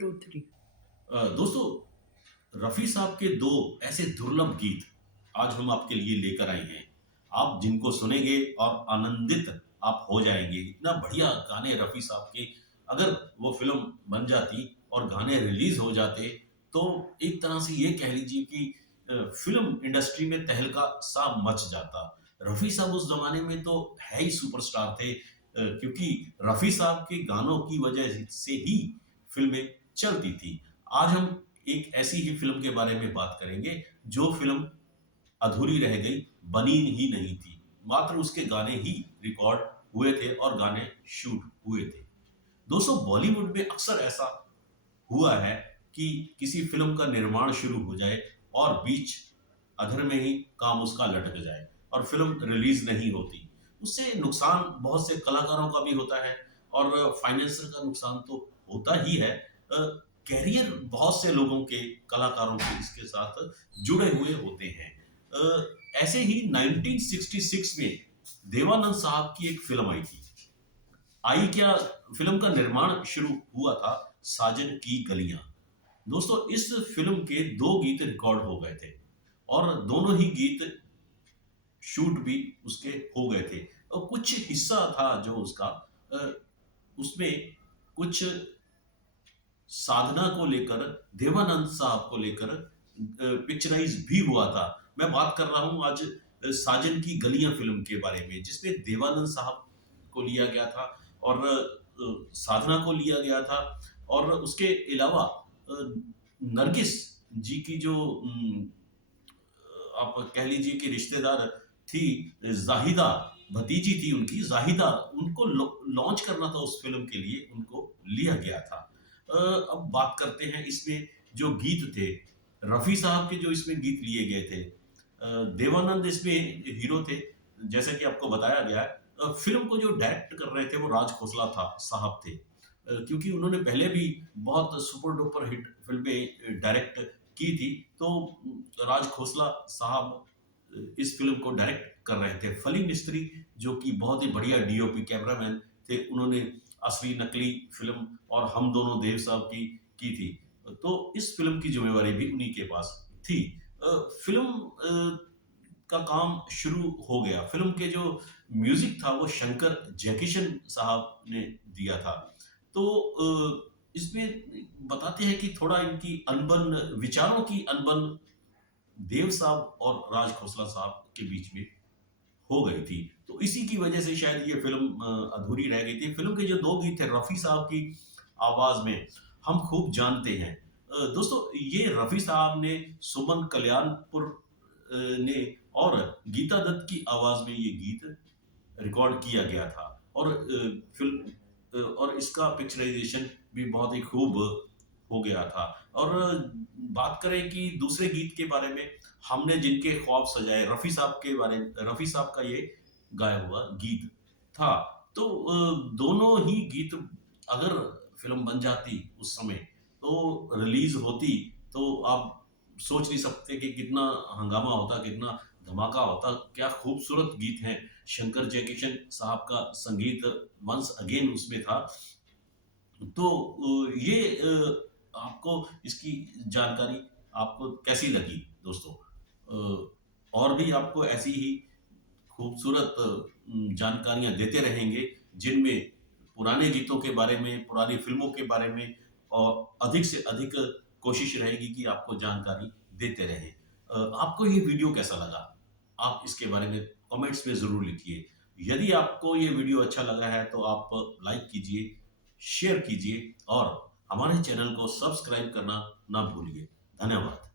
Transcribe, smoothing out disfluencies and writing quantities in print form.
To three. दोस्तों, रफ़ी साहब के 2 ऐसे दुर्लभ गीत आज हम आपके लिए लेकर आए हैं। आप जिनको सुनेंगे और आनंदित आप हो जाएँगे। इतना बढ़िया गाने रफ़ी साहब के, अगर वो फ़िल्म बन जाती और गाने रिलीज़ हो जाते, तो एक तरह से ये कह लीजिए कि फ़िल्म इंडस्ट्री में तहलका-सा मच जाता। रफ़ी साहब उस ज़माने में तो है ही सुपरस्टार थे, क्योंकि रफ़ी साहब के गानों की वजह से ही फ़िल्में चलती थी। आज हम एक ऐसी ही फ़िल्म के बारे में बात करेंगे, जो फ़िल्म अधूरी रह गई, बनी ही नहीं थी। मात्र उसके गाने ही रिकॉर्ड हुए थे और गाने शूट हुए थे। दोस्तों, बॉलीवुड में अक्सर ऐसा हुआ है कि किसी फ़िल्म का निर्माण शुरू हो जाए और बीच अधर में ही काम उसका लटक जाए और फ़िल्म रिलीज़ नहीं होती। उससे नुकसान बहुत से कलाकारों का भी होता है और फाइनेंशियल का नुकसान तो होता ही है। कैरियर बहुत से लोगों के, कलाकारों के इसके साथ जुड़े हुए होते हैं। ऐसे ही 1966 में देवानंद साहब की एक फ़िल्म आई थी। आई क्या, फ़िल्म का निर्माण शुरू हुआ था, साजन की गलियाँ। दोस्तों, इस फ़िल्म के 2 गीत रिकॉर्ड हो गए थे और दोनों ही गीत शूट भी उसके हो गए थे और कुछ हिस्सा था जो उसका, अ, उसमें कुछ साधना को लेकर, देवानंद साहब को लेकर पिक्चराइज़ भी हुआ था। मैं बात कर रहा हूँ आज साजन की गलियाँ फ़िल्म के बारे में, जिसमें देवानंद साहब को लिया गया था और साधना को लिया गया था और उसके अलावा नरगिस जी की जो आप कह लीजिए कि रिश्तेदार थी, ज़ाहिदा, भतीजी थी उनकी ज़ाहिदा, उनको लॉन्च करना था उस फ़िल्म के लिए, उनको लिया गया था। अब बात करते हैं इसमें जो गीत थे, रफ़ी साहब के जो इसमें गीत लिए गए थे। देवानंद इसमें हीरो थे, जैसा कि आपको बताया गया है। फ़िल्म को जो डायरेक्ट कर रहे थे वो राज खोसला था साहब थे। क्योंकि उन्होंने पहले भी बहुत सुपर डुपर हिट फ़िल्में डायरेक्ट की थी, तो राज खोसला साहब इस फ़िल्म को डायरेक्ट कर रहे थे। फली मिस्त्री, जो कि बहुत ही बढ़िया डीओपी कैमरामैन थे, उन्होंने असली नकली फ़िल्म और हम दोनों देव साहब की थी। तो इस फ़िल्म की ज़िम्मेवारी भी उन्हीं के पास थी। फ़िल्म का काम शुरू हो गया। फ़िल्म के जो म्यूज़िक था वो शंकर जयकिशन साहब ने दिया था। तो इसमें बताते हैं कि थोड़ा इनकी अनबन, विचारों की अनबन देव साहब और राज खोसला साहब के बीच में हो गई थी। तो इसी की वजह से शायद ये फ़िल्म अधूरी रह गई थी। फ़िल्म के जो 2 गीत थे रफ़ी साहब की आवाज़ में, हम खूब जानते हैं। दोस्तों, ये रफ़ी साहब ने, सुमन कल्याणपुर ने और गीता दत्त की आवाज़ में ये गीत रिकॉर्ड किया गया था और और इसका पिक्चराइज़ेशन भी बहुत ही खूब हो गया था। और बात करें कि दूसरे गीत के बारे में, हमने जिनके ख्वाब सजाए, रफ़ी साहब का ये गाया हुआ गीत था। तो दोनों ही गीत अगर फ़िल्म बन जाती उस समय, तो रिलीज़ होती, तो आप सोच नहीं सकते कि कितना हंगामा होता, कितना धमाका होता, क्या खूबसूरत गीत हैं। शंकर जयकिशन साहब का संगीत वन्स अगेन उसमें था। तो ये आपको इसकी जानकारी आपको कैसी लगी दोस्तों? और भी आपको ऐसी ही खूबसूरत जानकारियाँ देते रहेंगे, जिनमें पुराने गीतों के बारे में, पुरानी फ़िल्मों के बारे में अधिक से अधिक कोशिश रहेगी कि आपको जानकारी देते रहें। आपको ये वीडियो कैसा लगा? आप इसके बारे में कमेंट्स में ज़रूर लिखिए। यदि आपको ये वीडियो अच्छा लगा है तो आप लाइक कीजिए, शेयर कीजिए और हमारे चैनल को सब्सक्राइब करना ना भूलिए। धन्यवाद।